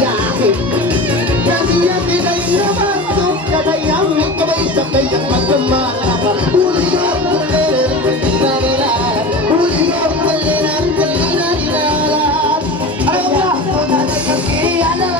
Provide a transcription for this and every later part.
yakin. Kasi yan ay namasok ka na yang ikaway sa kayang magmamala. Uli ka ulit, uli ka ulit, ayaw na, wala na yung iyalan.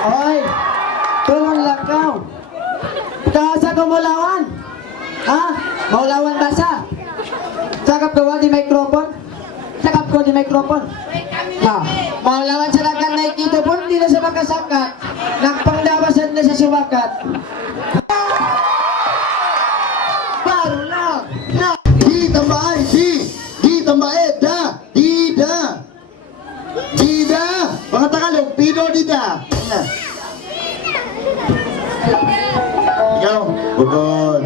Oy, tulong lang ka. Kaasa ko Maulawan? Ha? Maulawan basa? Sakap ko di microphone? Sakap ko di microphone? Ha? Maulawan sa lakan na ikito po, hindi na siya makasakat. Nagpangdawasan na siya sumakat. Baro lang! Na! Di tambahay, di tambahay, da! Dida! Mga Tagalog, Pino Dida! Ikaw, bukod.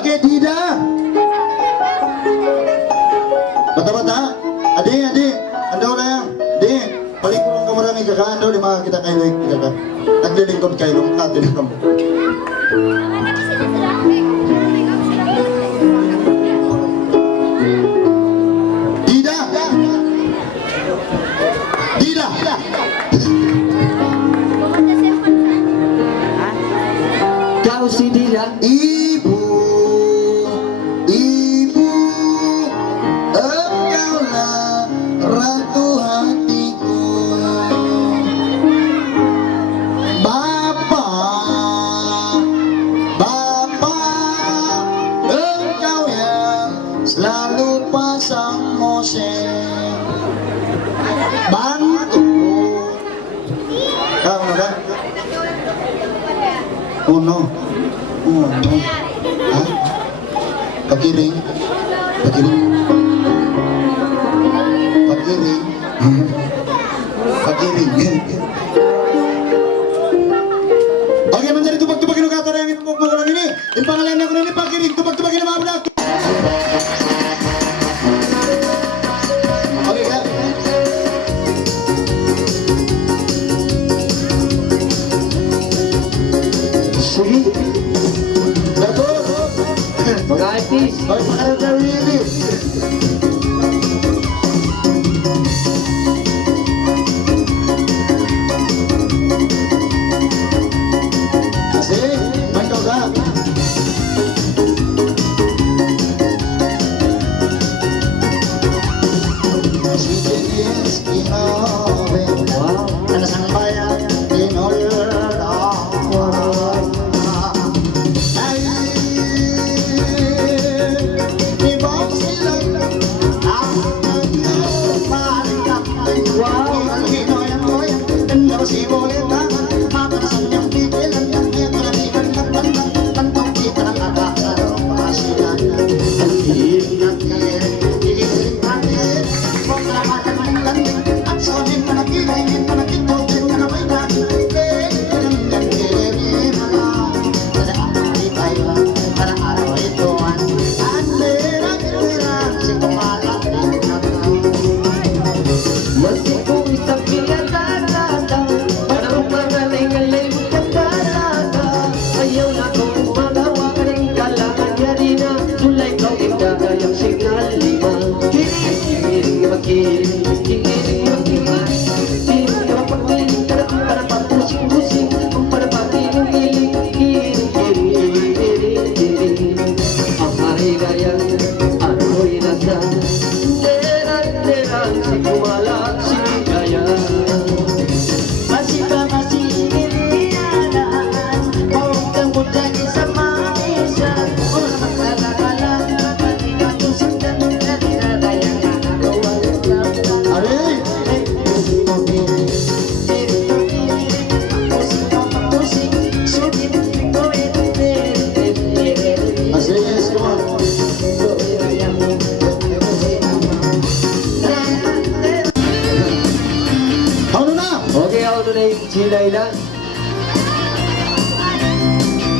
Okay, Dida! Bata-bata, adi, andaw na yan. Di, balik ko lang ka maraming kakaandaw, di makakita kayo kita ka. Naglilingkod kayo, lumakatin ka mo. si Dila. Ibu, ibu, engkaulah ratu hatiku. Bapak, bapak, engkau yang selalu pasang mosen. Bantu, kau udah? Oh no. Oh no. Hah? Pakiring? Pakiring? Pakiring? Pakiring? Oke, mencari tubak-tubak inukator yang magulang ini. Yung pangalan ko ini pakiring. Tubak-tubak ini mga budak. Oke, kak. Sige, Dato'. mga artist. Ay, pangalan ka really. Kasi, may kauga. Sweetness kinove. Wow. Ano sang bayan, kinolad ako. Ay, ibang sila. Ako wow. Masih ku bisa pilih dada, pada mengaling-aling dada. Ayaw na kong magawa rin kalangan yari na, mulai kau indah yang signal lima. Kiring makiring, kiring makiring, kiring makiring, para papusing-pusing, para pakiring-iling, kiring. Ang mahigayang ako'y nasa derang-derang si kumalat si kaya. Masih ba masih inilalaan, huwag kang butagi sa manisan. Kung magkala-kala, pati-pati yung sindan, nalinadayang nakagawa. Aray! Masih yes, come on. Ano na? Okay, ako na yung si Laila.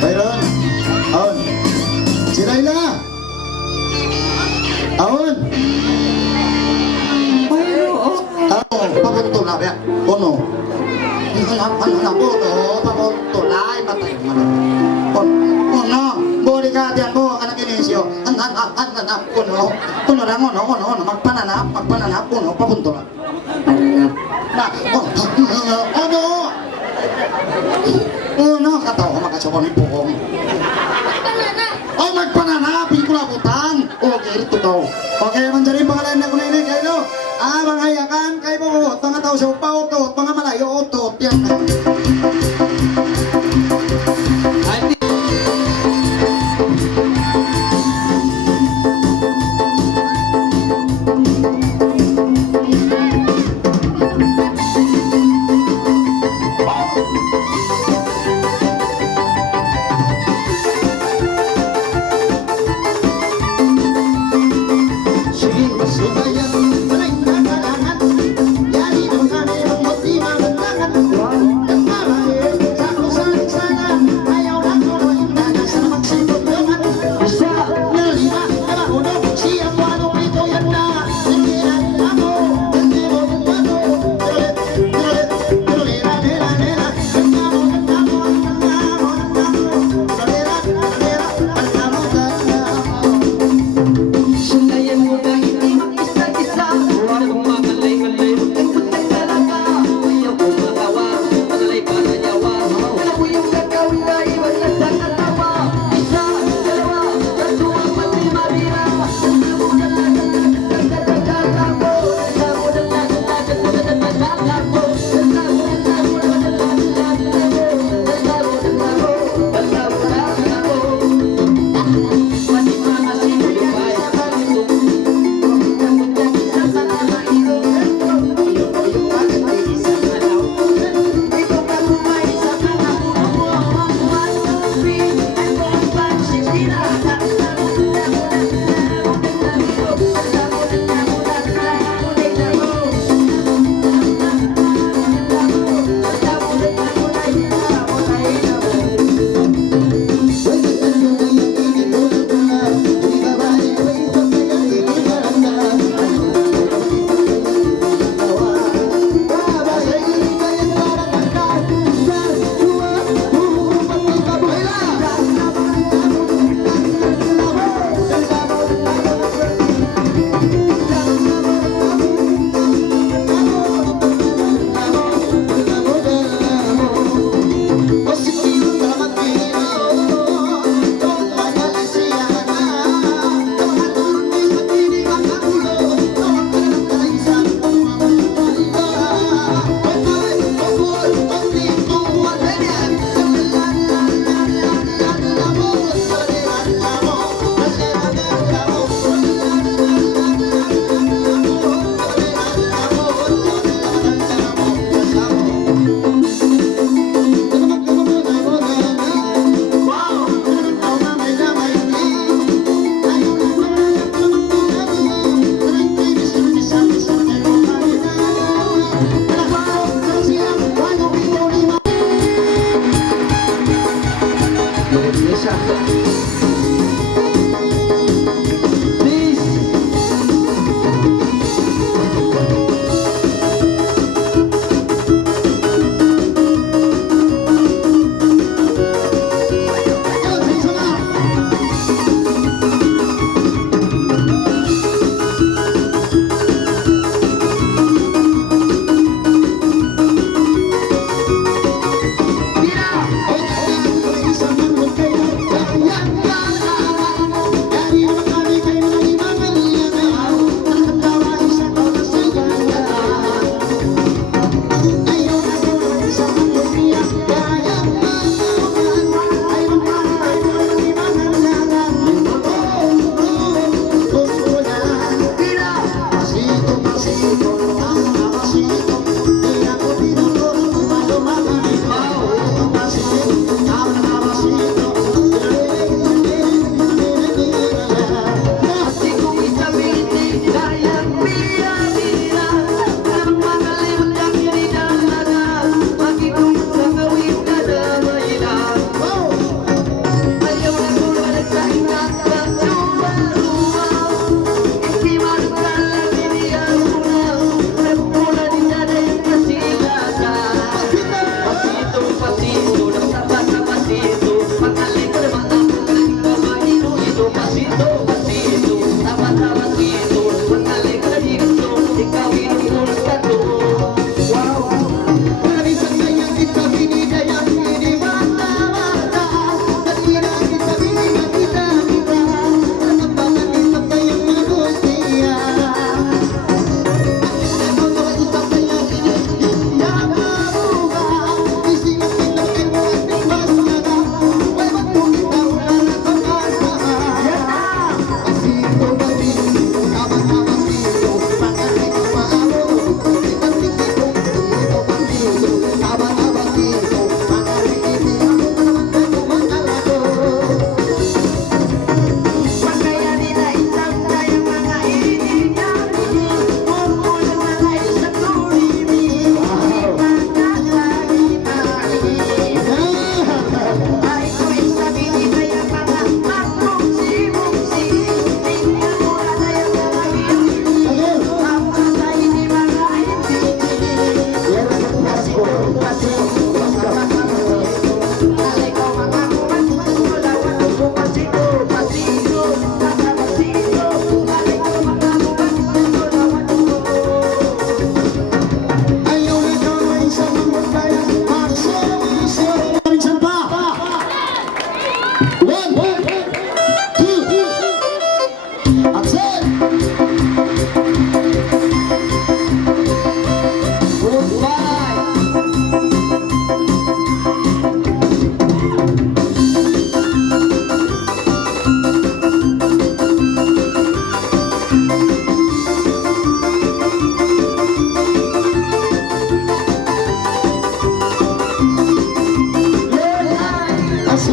Byron, Aon. Si Laila. Aon. Aon, papunto na ba? Ono. Ano na po to? Papunto na, ay matay mo na. Ono, bori ka diyan mo, anak inisyo. Ono lang, ono, magpananap, ono, papunto na. Na, ono. Ono, katawa ko makasapon ni Pukong. Oh, magpananapin ko labutan. Okay, ito daw. Okay, manjari pangalan na ko na ini kayo. Mga hayakan, kayo po, mga tao sa upaw, mga malayo, yan. Subayan, balik na kalangan. Yari naman kami ang motima ng langan. Please. Ayun, isa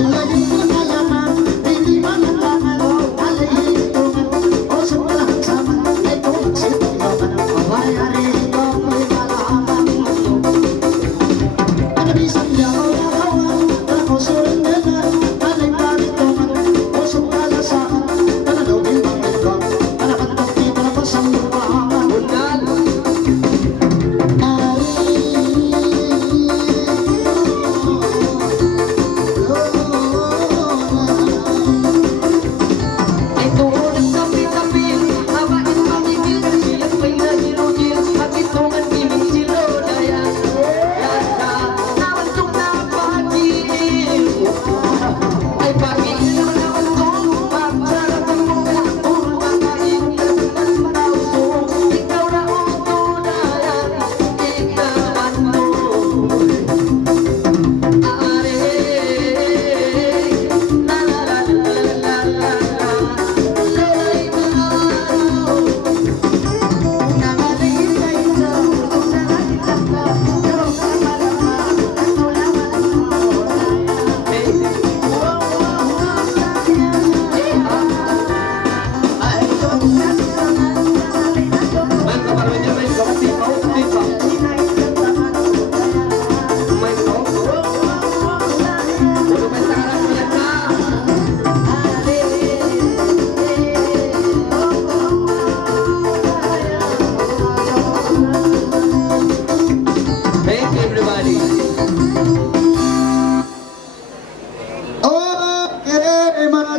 na.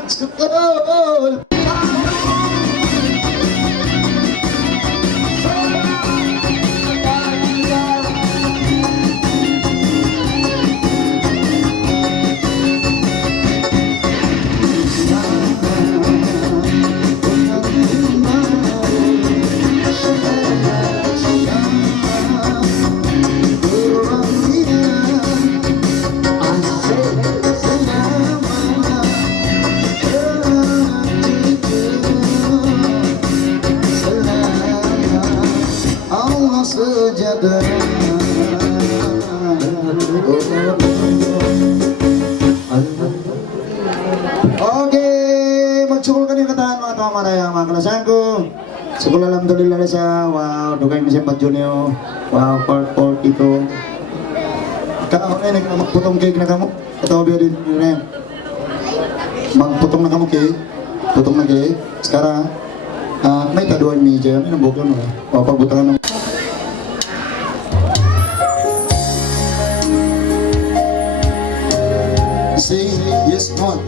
magsuol. Allah sejahtera. Oke, magsukul ka ng kataan mga tamaraya mga kalasan ko. Sukul alhamdulillah na siya. Wow, dugay na siya Junior. Wow, part 42. Kakaon na magputong cake na kamo. Ito biyo din yun. Magputong na kamo cake. Putong na cake. Sekarang may taduan media. Ano buklo no? O pagbutangan ng say yes not.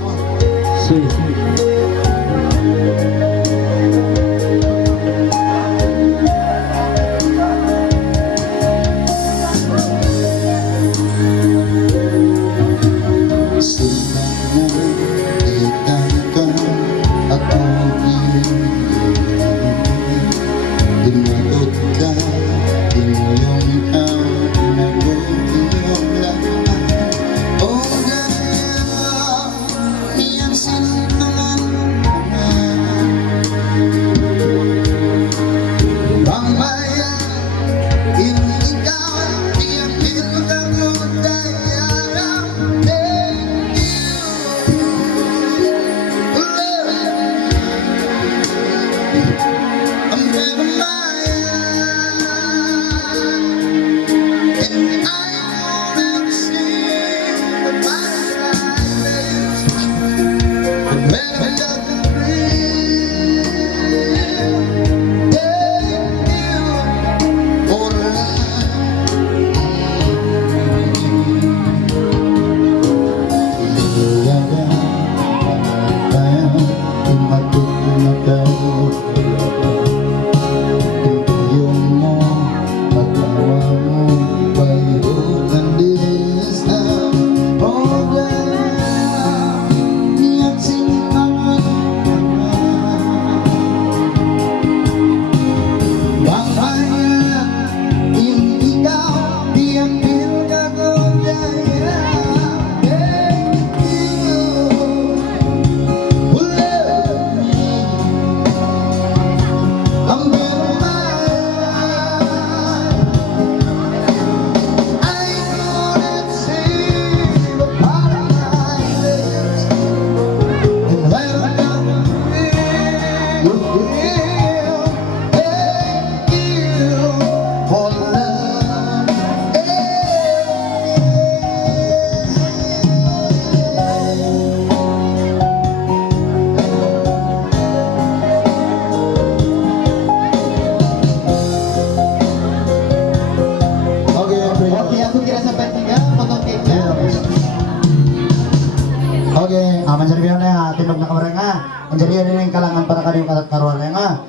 Okay, manjari biar na tinog na kamera nga. Manjari yan yung kalangan para kanyung karuan nga.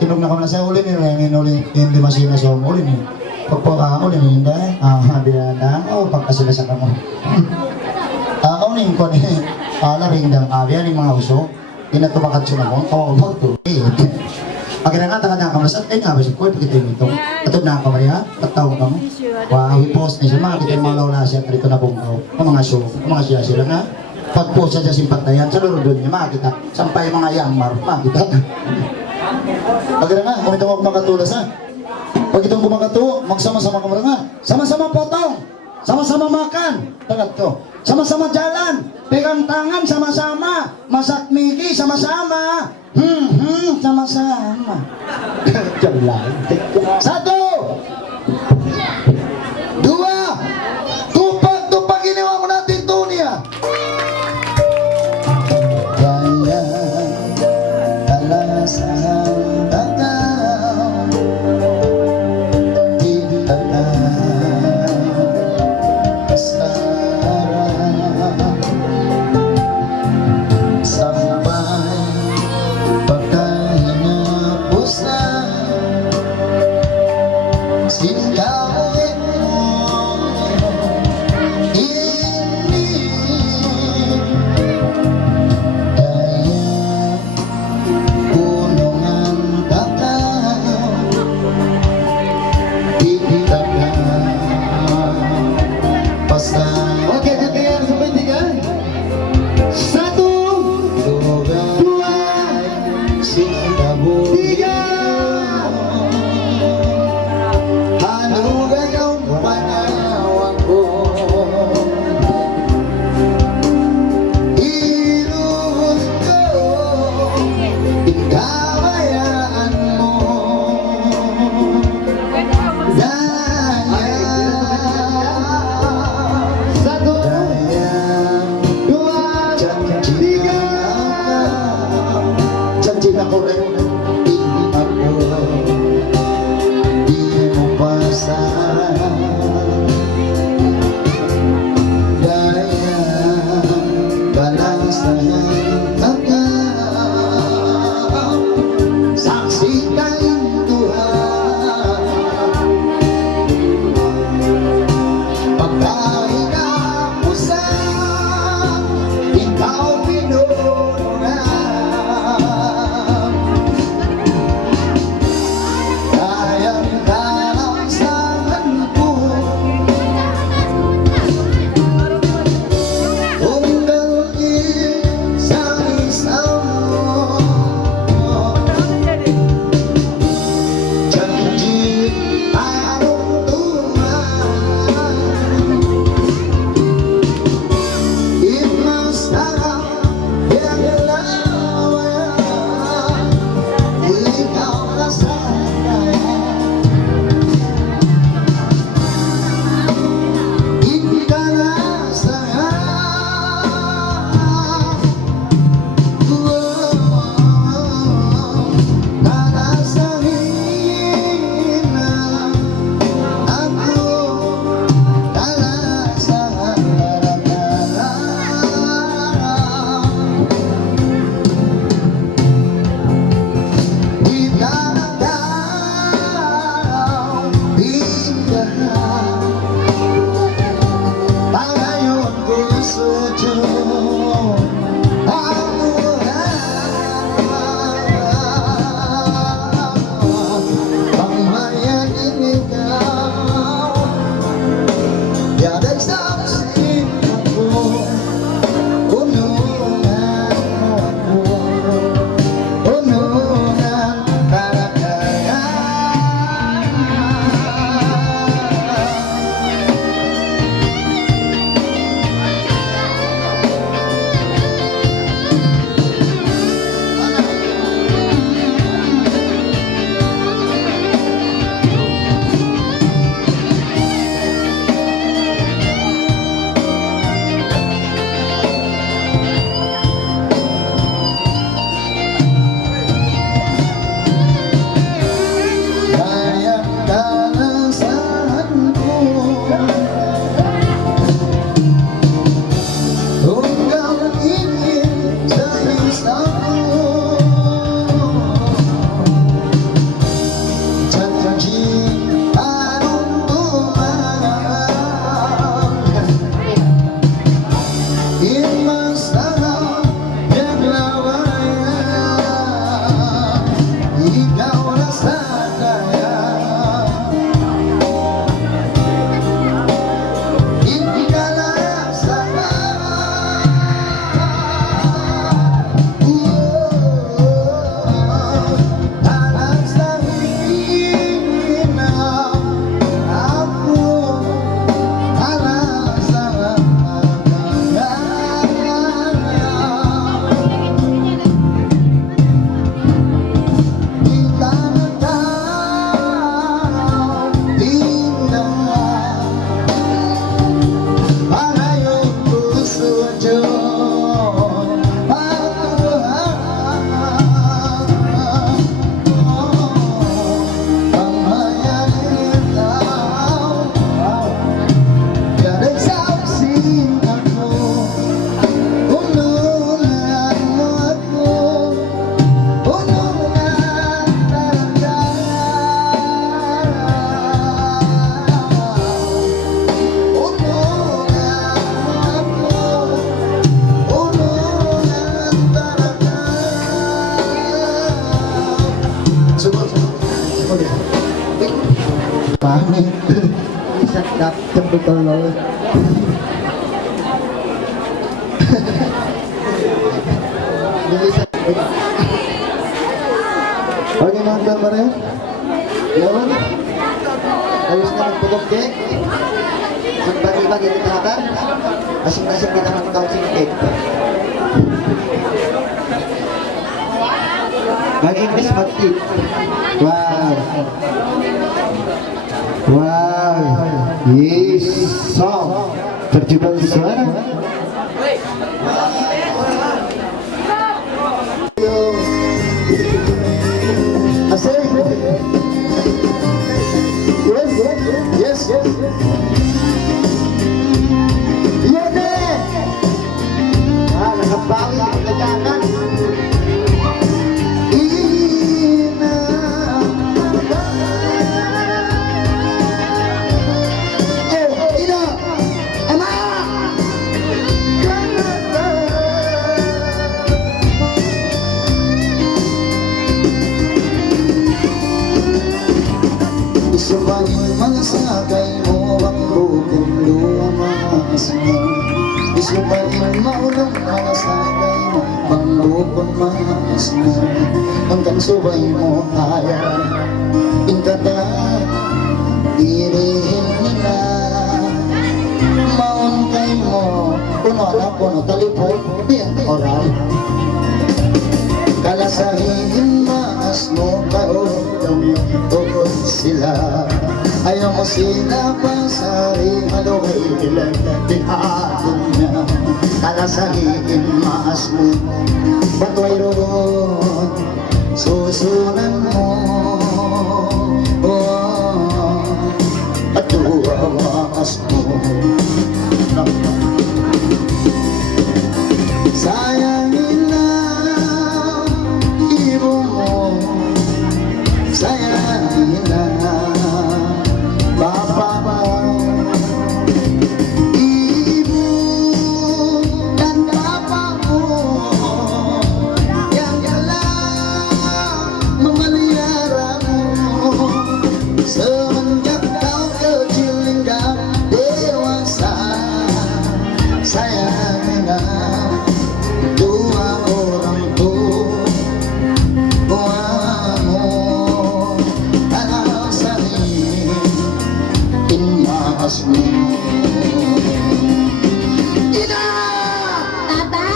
Tinog na kamera sa uli ni Rengin uli hindi masina sa uli ni. Pagpo uli ni hindi. Biya na pagkasila sa kamo. Uning ko ni laring dang biya ni mga uso. Inatubakat sila mo. Mo to. Akhirnya nga tanga kamera sa nga ba si ko pagkita nito. Atod na kamera pataw ka mo. Wow, i-post ni siya makita yung mga lawla siya dito na bungkaw. Mga show, mga siya sila nga. Pag-post siya sa simpatayan, sa luro doon niya makita. Sampay mga yangmar, makita. Pagkira nga, kung itong makatulas ha. Pag itong kumakatuo, magsama-sama kamera nga. Sama-sama potong, sama-sama makan. Tagat to. Sama-sama jalan, pegang tangan sama-sama. Masak migi sama-sama. Sama-sama. Jalan. Satu. Dua. Tupag-tupag ginawa mo natin to niya. Sama ako rin di ako di mo pasan gaya balasan saksi kayong Tuhan pagkain ako sa ikaw pinunungan kayang kalamsahan ko tunggalin sa isang janji anong tuman imasarap yang lawan ikaw na sana hindi ka na sana nalasahin na ako nalasahan di ka na daw pindahan pangayon ko sa Diyos ang pamayanin ikaw yadag saksi ako unungan mo ako unungan talakayan kayang kalasan ko tunggalin sa isang janji anong tuman imasarap yang lawayan ikaw na sana hindi ka na sana nalasahin na ako nalasahan di ka na daw pindahan pangayon ko sa Diyos ang pamayanin ikaw yadag saksi ako unungan mo ako unungan talakayan unungan mo ako unungan talakayan Subot pamit isang dapet betul Oke nonton bareng Yawan Ayos na magpulog cake Magbagi-bagi kita natin Asing-asing kita nonton sing cake Mag-English mag-tip Wow Wow Yes Song Terjebak di suara Yo Subahin malasakay mo ang bukong lumas mo. Subahin maulong malasakay mo ang bukong mas mo. Hanggang subay mo kaya ingkatan dirihin nila. Maun kay mo puno na puno talipod diyan oral. Kalasahin mas mo kaon tungkol sila. Ayaw mo sila pasari malukay ilan tihadon niya. Kalasahin mas mo batoy roon susunan mo. At tuwawas mo. Sayangin lang ibo mo, sayangin lang papa mo. Ibo dan papa mo, yang lang memelihara mo. Semenjak kau kecil hingga dewasa, sayangnya dua orang tuamu. Anak saling imasmu. Ina Papa.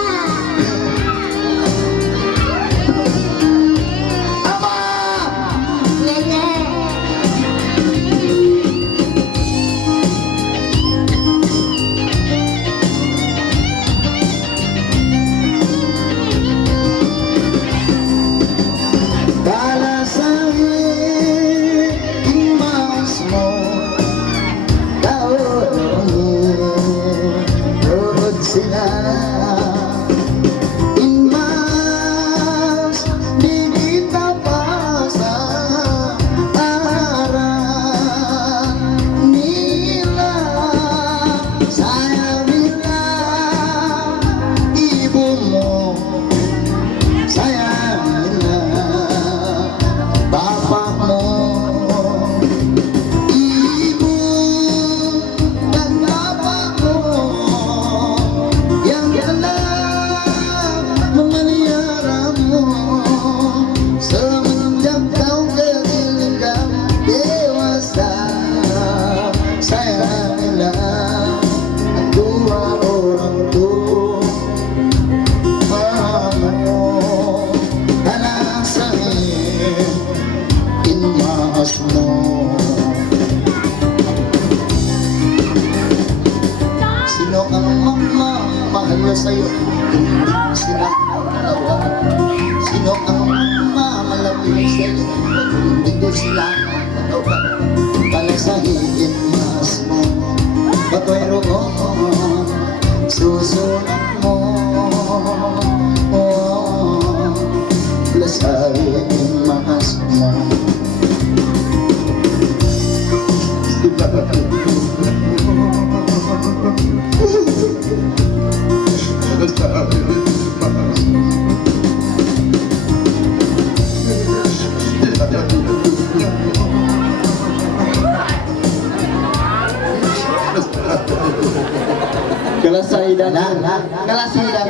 Ama Nenek. Kalasahin imas mo kaon sila. Imas di kita pasa aran nila. Sayang nila ibu mo, sayang nila bapak mo. Ibu dan bapak mo yang telah memelihara mo. Semenjak kau kecil hingga dewasa, sayangilah dua orang tuamu. Anak saling imas mo. Sino ang mamamahal sa'yo? Sila dalawa. Sino ang mamalapit sa'yo? Hindi sila dalawa. Kalasahin mas mo batoy roon susunod mo. Kalasahin mas mo. Kalasaidan Kalasaidan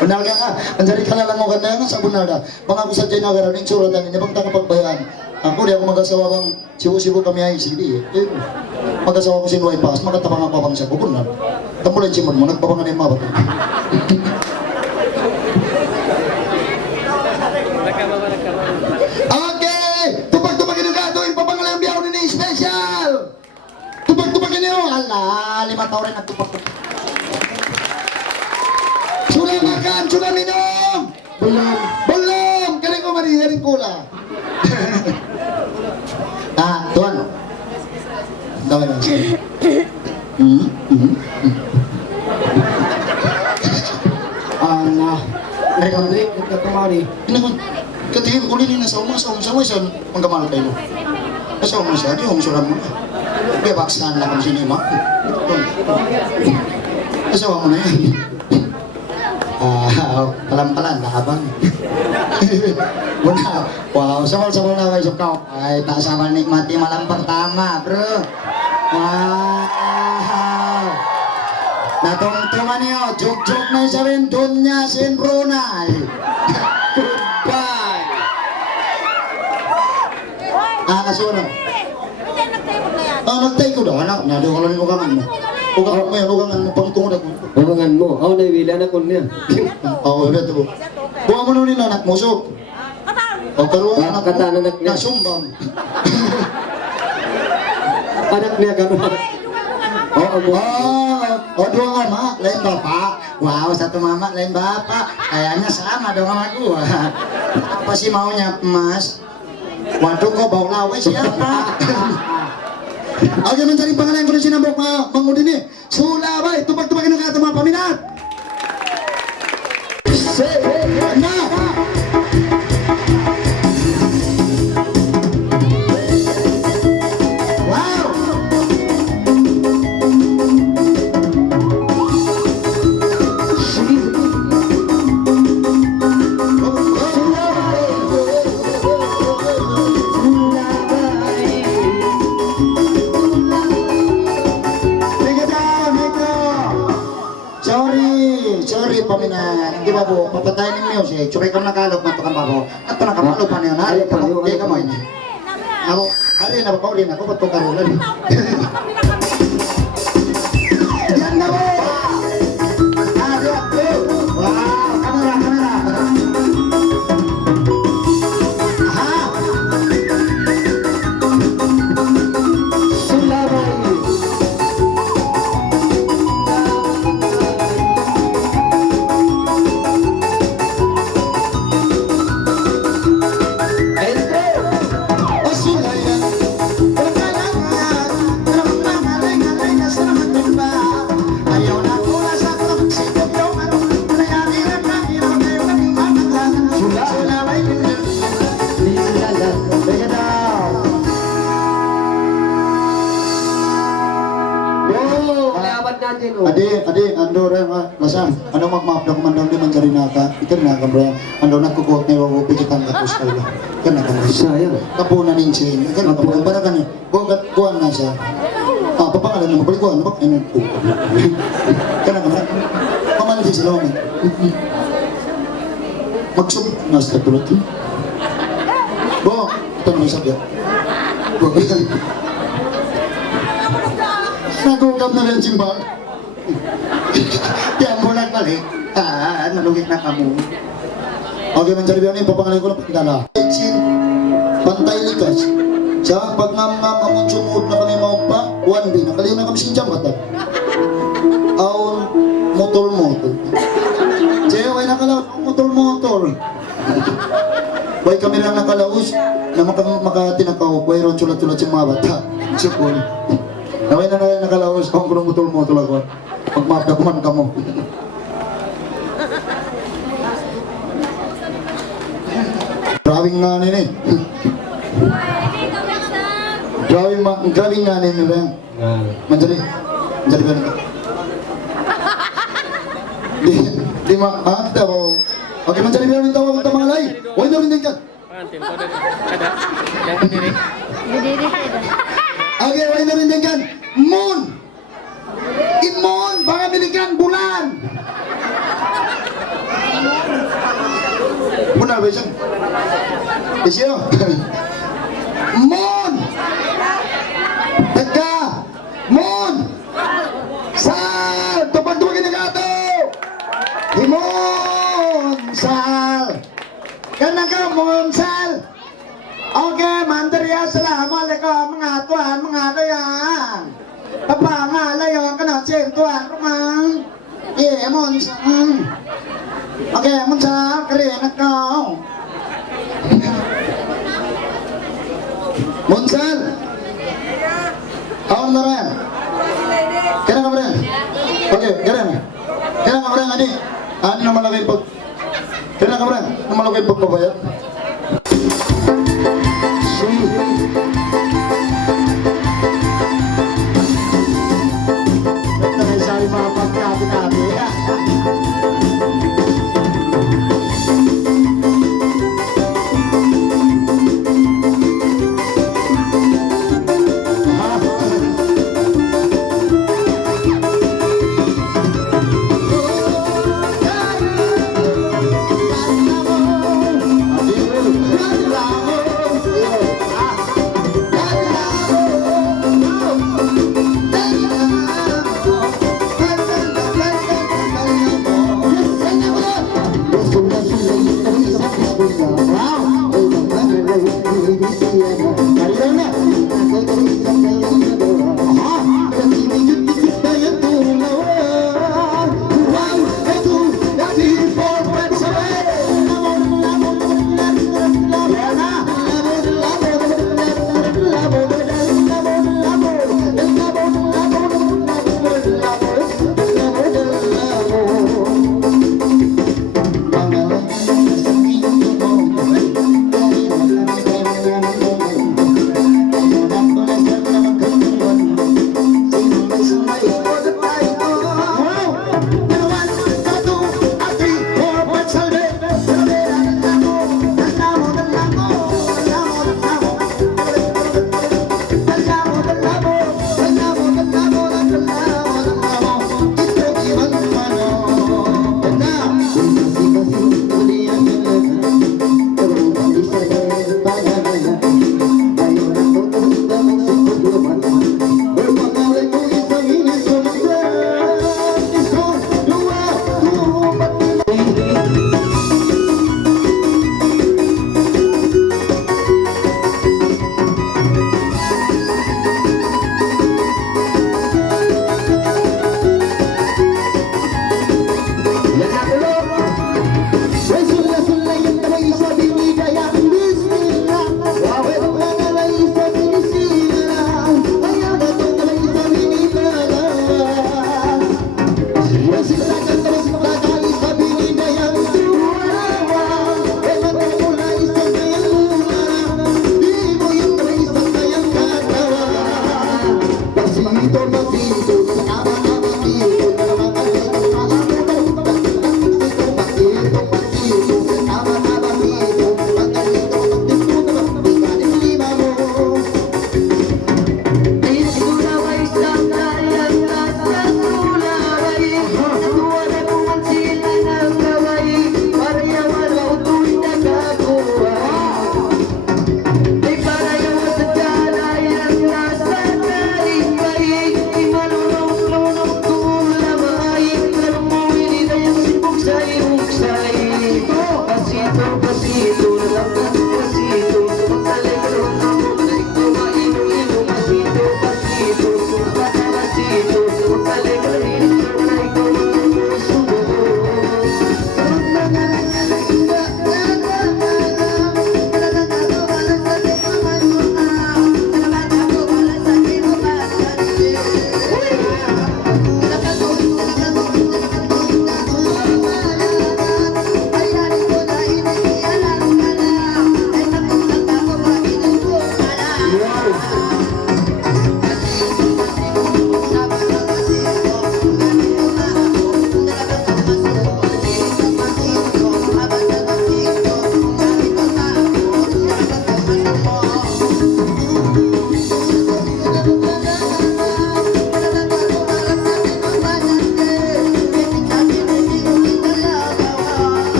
Benar ka ka, anjari ka na lang mo ganda nga sa bunada. Mga ko sa dyan na garaning suratan niya bang takapagbayan. Ako di ako mag-asawa bang sibu-sibu kami ay sili. Mag-asawa ko sinuway pas, magatabang ako bang sa bubunan. Tamulan simon mo, nagbabangan yung mabat. Okay! Tupag-tupagin yung gato, ipapangalan biyaw ni special! Tupag-tupagin niyo! Ala, 5 taon rin nagtupag-tupag. Sudah makan, sudah minum? Belum. Belum! Kering ko manihiring kula. Tuan. Dawai mas. Ana, mereka beri kita kemari. Ini kan, ketingin kulit ini sa umang sa manggamal kayo. Sa umang sa di umang suram mo na. Kaya baksan na kung sinima. Sa umang mo na yan. Palam-palan, nakabang. Wala. Wow, sawal-sawal na kayo sa ay tasama nikmati malam pertama, bro. Wow. Natungtungan niyo, juk-juk na sa dunya sin Brunei. Goodbye. Kasura. Nagtay ko daw, anak. Nado ka lang ugangan mo. Ugangan mo, pangtungod ako. Umangan mo. Ako na wila na kun niya. Oo, beto po. Buha mo nun anak mo, so. O, pero anak Kata anak niya. nasumbang. Anak niya karon. Oo, mo. O, dua anak, lain bapak. Wow, satu mama, lain bapak. Kayaknya sama dong sama gua. Apa sih maunya, Mas? Waduh, kok bau lawe siapa? Oke, mencari pangalan yang kudu sinabok Mang Udin ini. Sulaway, tupag-tupagin ng ating mga paminat. Nah. Wow. Sorry paminat. Di ba po, papatayin ng music. Tsukay kang nakalog, matukan pa po. At ito nakapalo pa niyo. Hari ka mo, di ka mo ini. Ako, hari na ba pa ulit ako, ba't ko karulan? Yan na po! Hari ako! Wow! Kamera, kamera! Aha! Sulaway. Natin, oh. Adi, ando rin lasam. Ano magmaap na kumandang di man karinaka. Ikan na bro. Ando nagkukuot ni Wawo pikitan kapos kayo. Ikan na kamay. Sayang. Kapunan ng sin. Ikan na kamay. Para kanyo. Kuhan na siya. Papangalan na mapalikuhan. Ano? Ikan na kamay. Pamanin siya sila. Magsub. Nasa tulad. Bo, ito naman sabi. Bo, nagugam na rin simbang. Yan mo nagbalik. Nalugit na kamo. Okay, man Jaribian yung papangalan ko ng pagdala. Pantay likas. Sa pagngam-ngam ang sumud na kami mga pa, 1B, nakaliw na kami sinjam kata. Aon, motol-motol. Siya, way nakalaw, motol-motol. Way kami lang nakalaos, na makatinakaw, way ron sulat-sulat si mga bata. Sipol. Naway na nakalaos, kung kulong motol-motol ako. Pagmapda kuman ka mo. Drawing nga nini. Drawing nga nini rin. Manjali ba nito? Di ma, tabo. Okay, manjali ba nito ang tamalay? Huwag na rin din ka. Okay, huwag na rin din ka. Moon! Imon! Baka milikan bulan! Muna ba isang? Isyo? Moon! Teka! Moon! Sal! Tupag-tupagin na gato! Himon! Sal! Kanang ka, Moon! Sal! Okay, mandarya, assalamualaikum mga tuan, mga dayan! Papa nga layo ka na sing tuan rumang. Mon. Okay, mon sa kare nakaw. Monsal. Awan maran. Kena ka maran. Okay, kena. Kena ka maran ani. Ani na malaki pag. Kena ka maran. Na malaki pag mabayad. Mga pagkabi natin.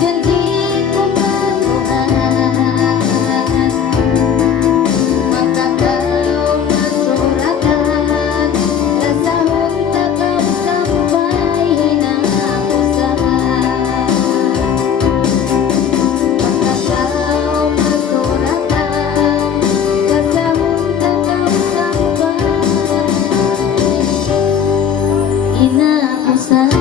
janji ko mamuhat, makakaw masuratan, kasahon takaw sampay hinakusahan. Makakaw masuratan, kasahon takaw sampay hinakusahan.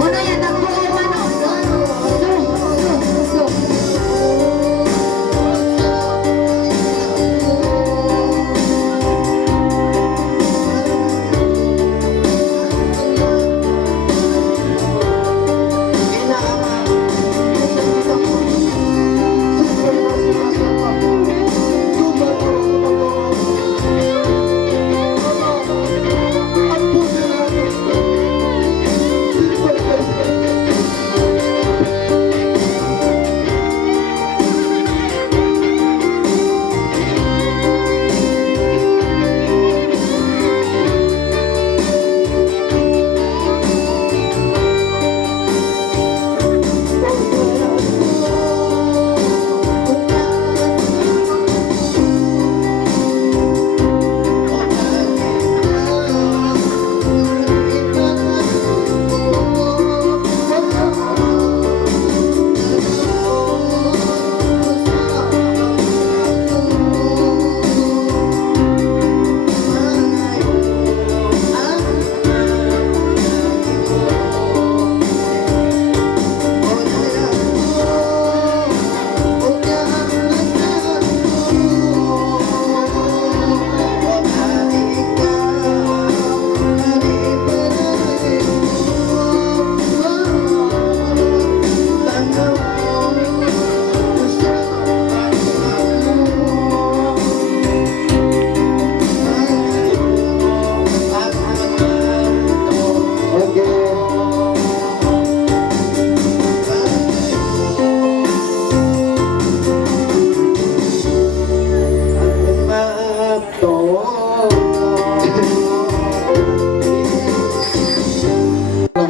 Una yan, ang buhay manok.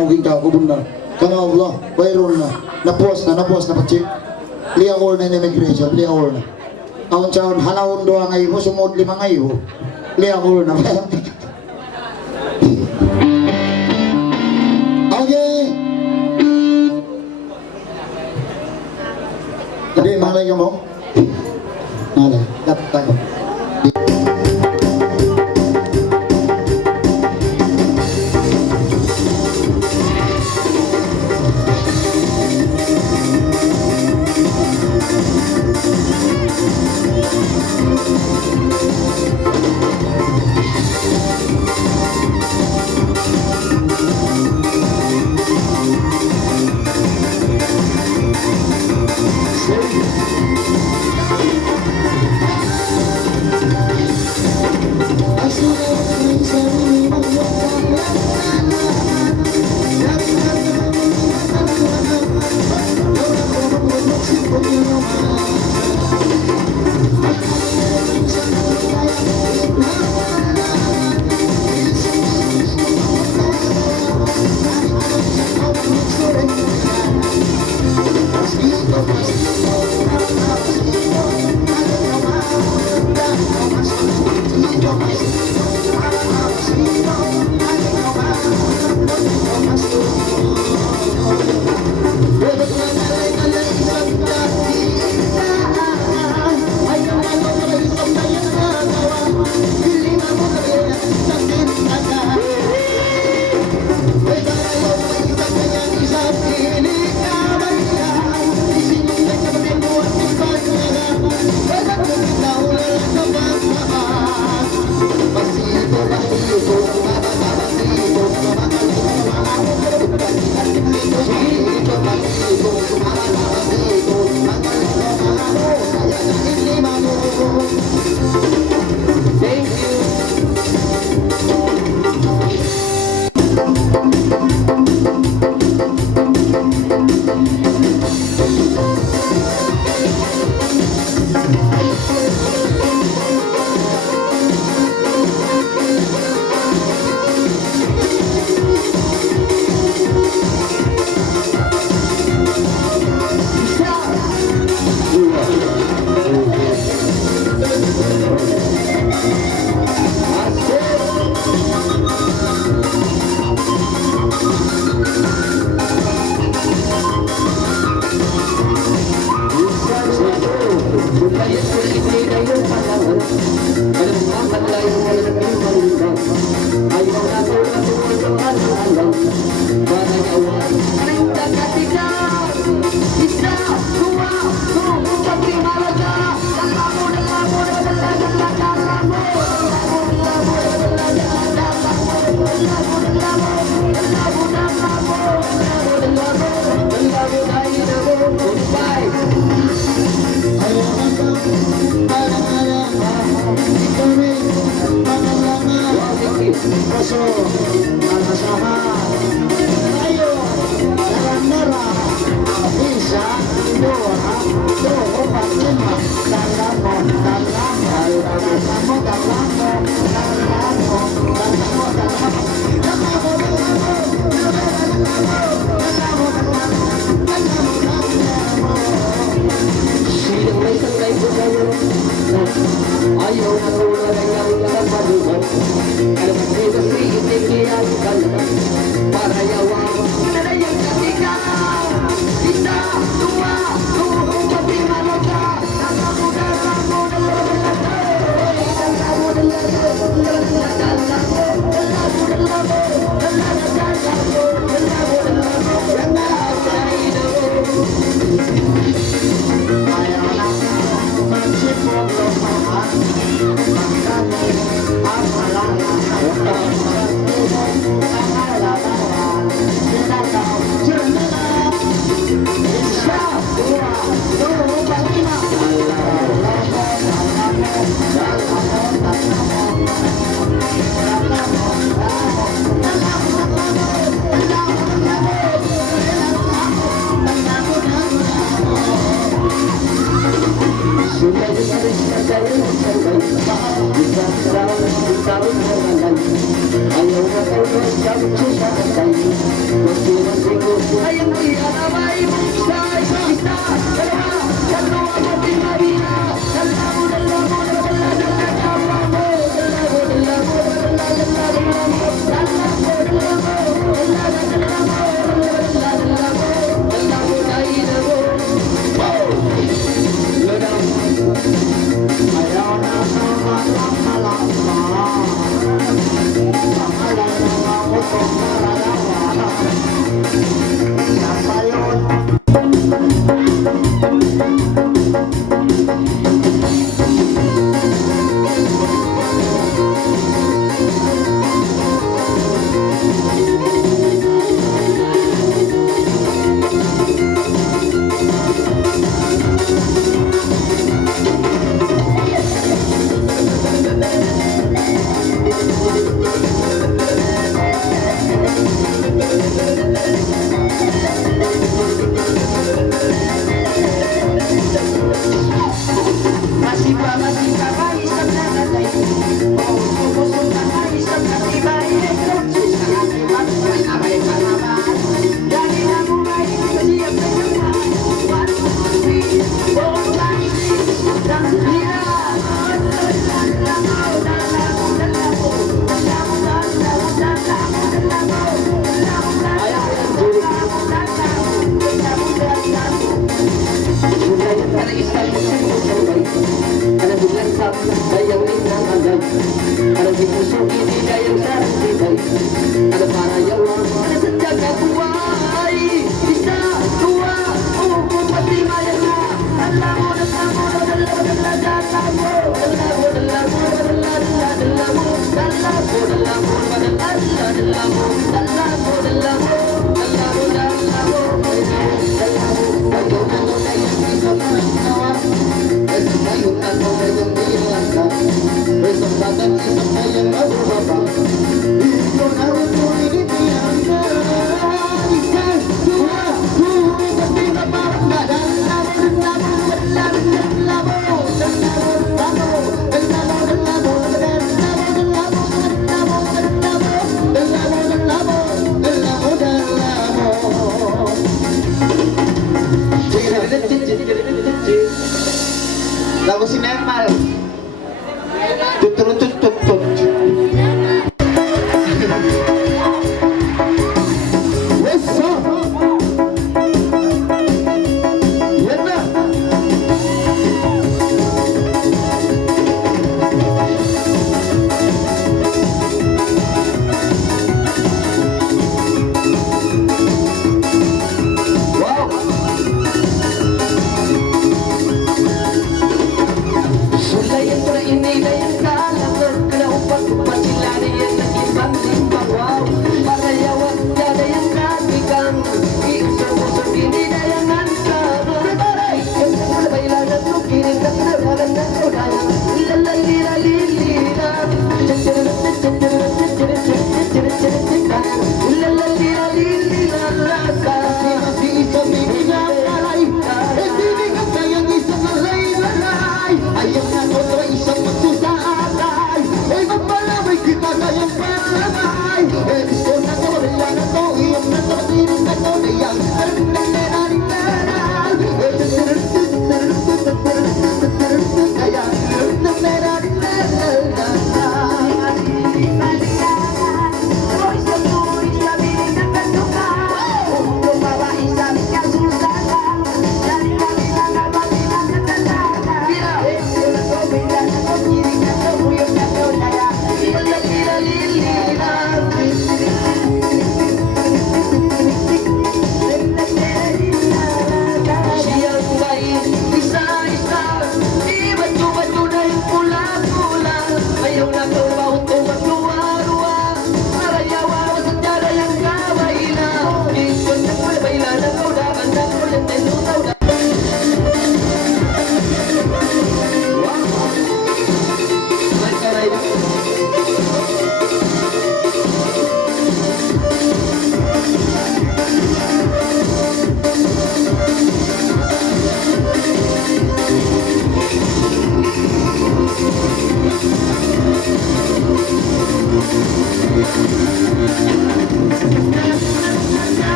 Mungkin ka benar karena Allah bayrul na napuas na pacik liya or na immigration liya or na awon caon halawon doa ngayon sumod 5 ngayon liya or na okay tadi malay ka mo malay dapat Sim. Parayawan Rinda ketiga Isa Dua Pati Malaga Dalamu Dalamu Ayaw na tulad ang nangyari malugaw Alam mo dito si itigyan kalaman Parayawan Narayang katiga Isa, dua, pati malaga Dalamu Sampai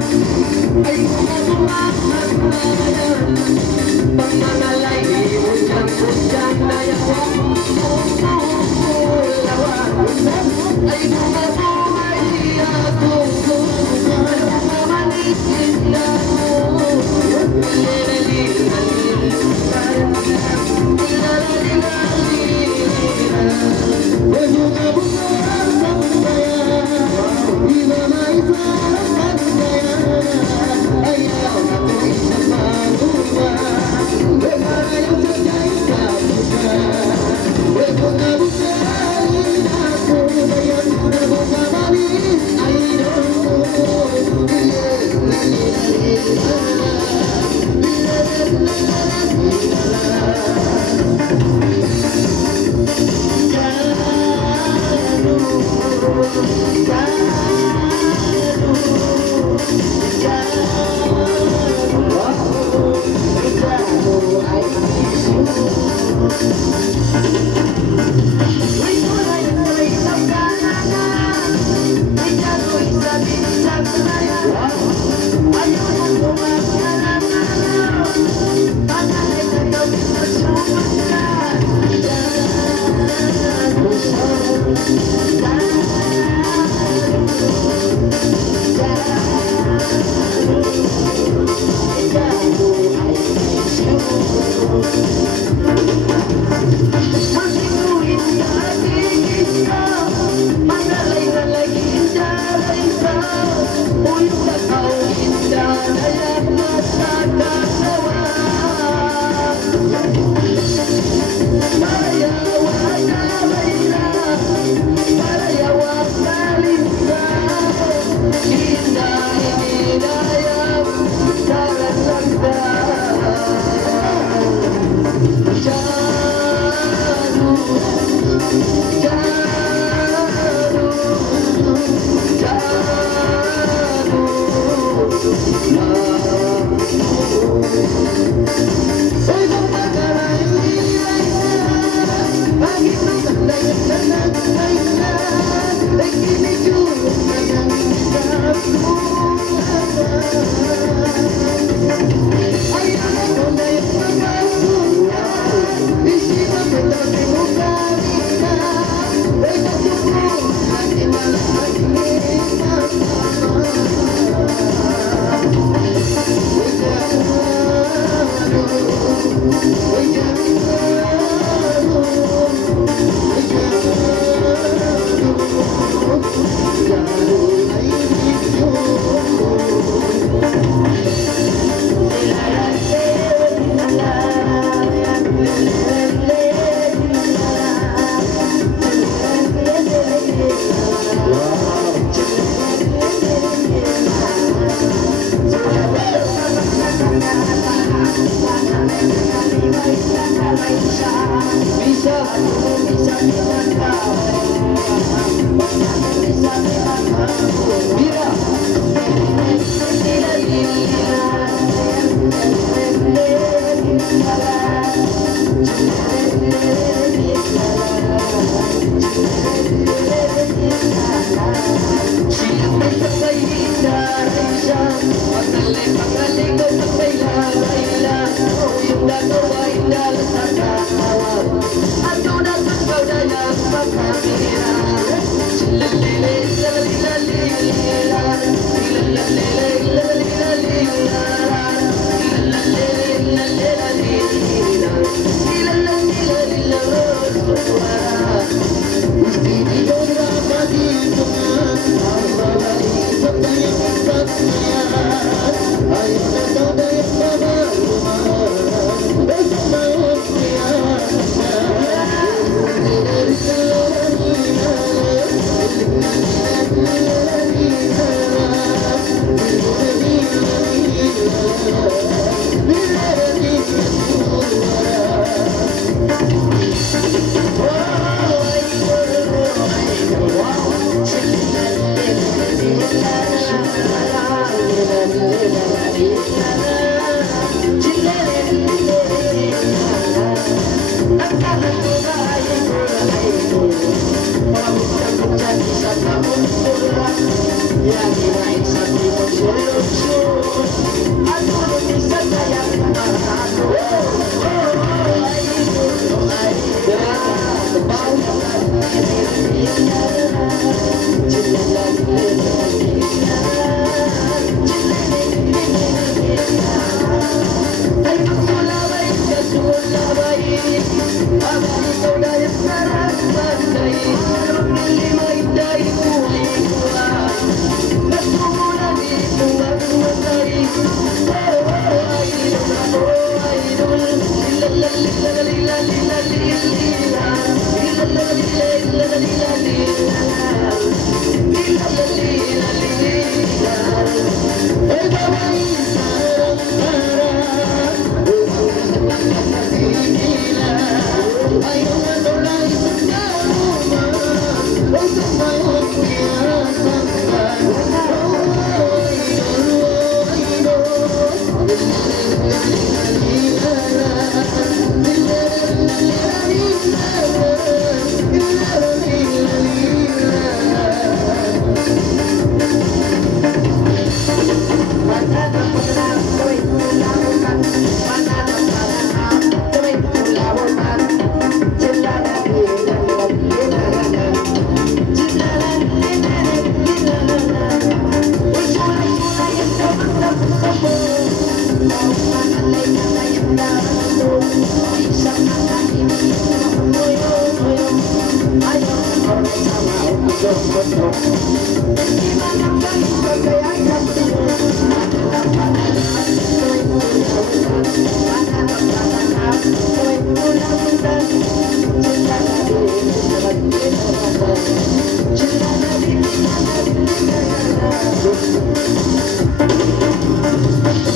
Ay mga bumakas na yan, pagmangalay hudyang-hudyang na yan. Ay mga buhay akong ay mga manisip na mo.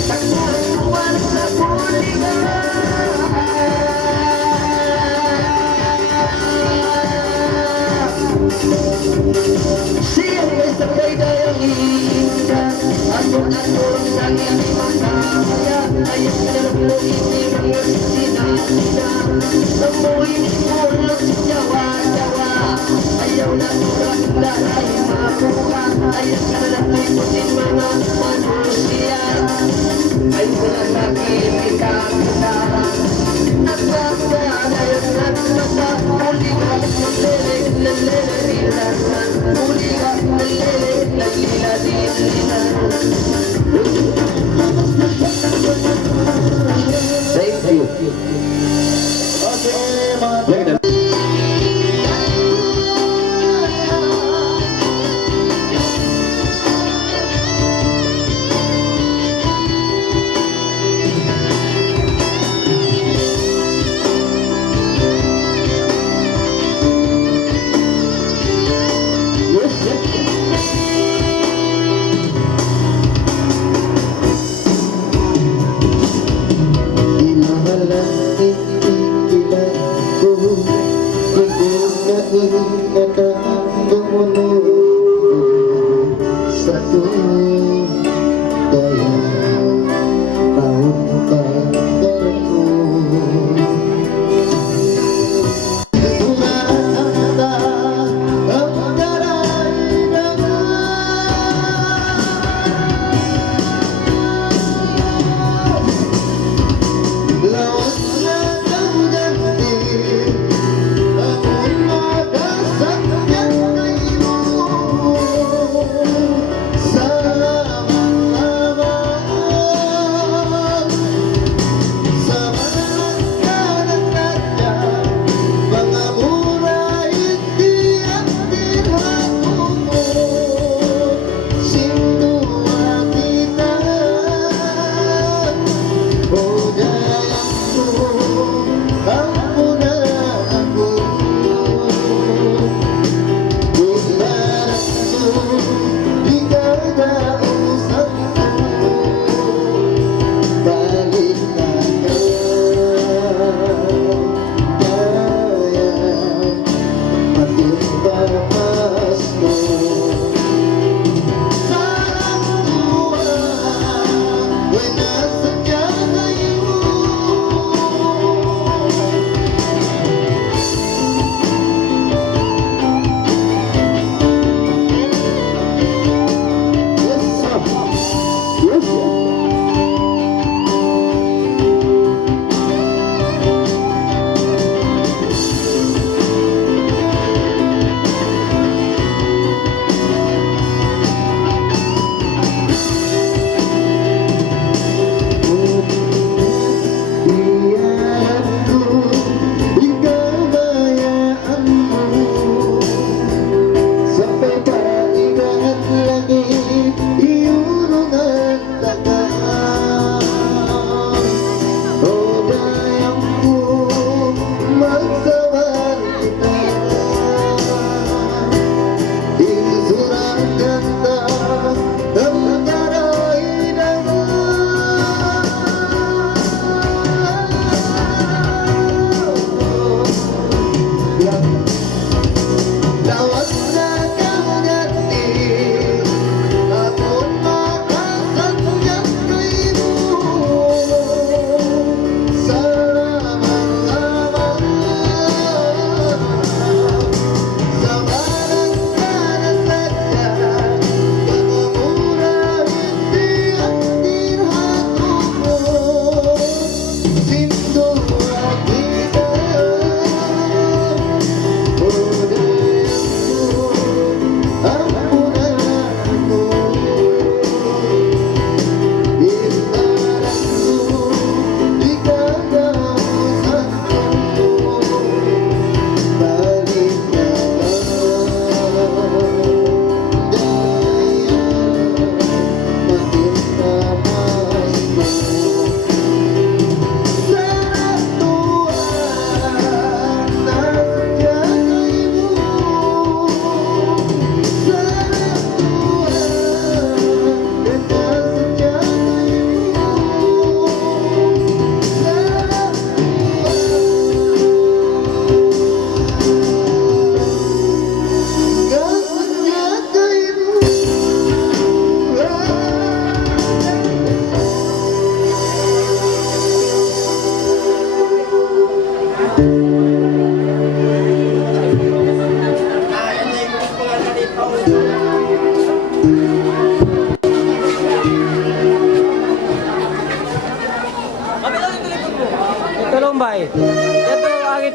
Takbuhan sa buligan. Siyang may sabay dayang iingat. Ato-ato sa iyang mamaya. Ayos ka na po hindi mga sina-sina. Amoy ni mulot jawa-jawa. Ayaw na turang daray makuha. Ayos ka na lang ikutin mga manusia. Ay wala sa kimikan na nagpapalayan at mata. Uliga, lele, lele, lila. Uliga, lele, lila, lila. Thank you. Okay, mga sa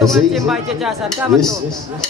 Sige. Simbay Chichasan. Tama Yes. to.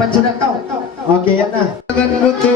pansulat ka. Okay, yan na. Tangan mo to